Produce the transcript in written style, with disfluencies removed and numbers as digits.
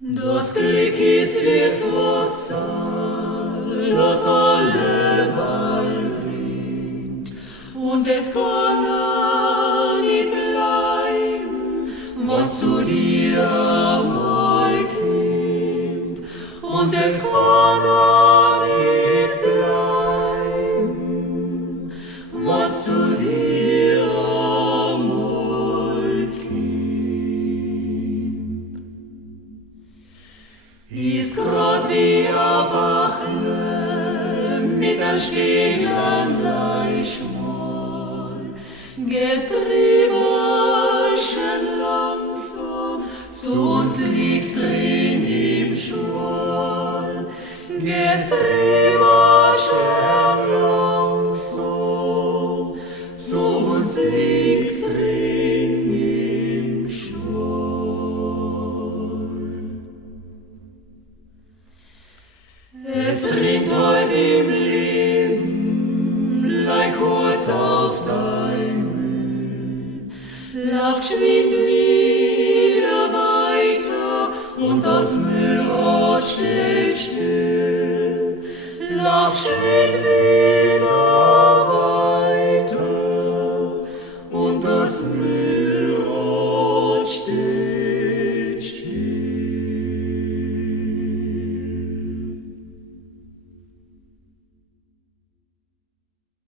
Das Glück ist wie's Wasser, das alle Wald bringt, und es kann auch nicht bleiben, was zu dir mal kommt, und es kann auch nicht bleiben, was zu dir mal kommt. Ist grad wie a Bachle mit a Steglein schmal, gehst drüber schön langsam, sonst liegst drin im Schwall. Gehst drüber schön langsam, sonst liegst drin im Schwall. Es rinnt heut im Leben, leih kurz auf dein Mühl. Lauf geschwind wieder weiter und das Mühlrad steht still. Lauf geschwind wieder weiter und das Mühlrad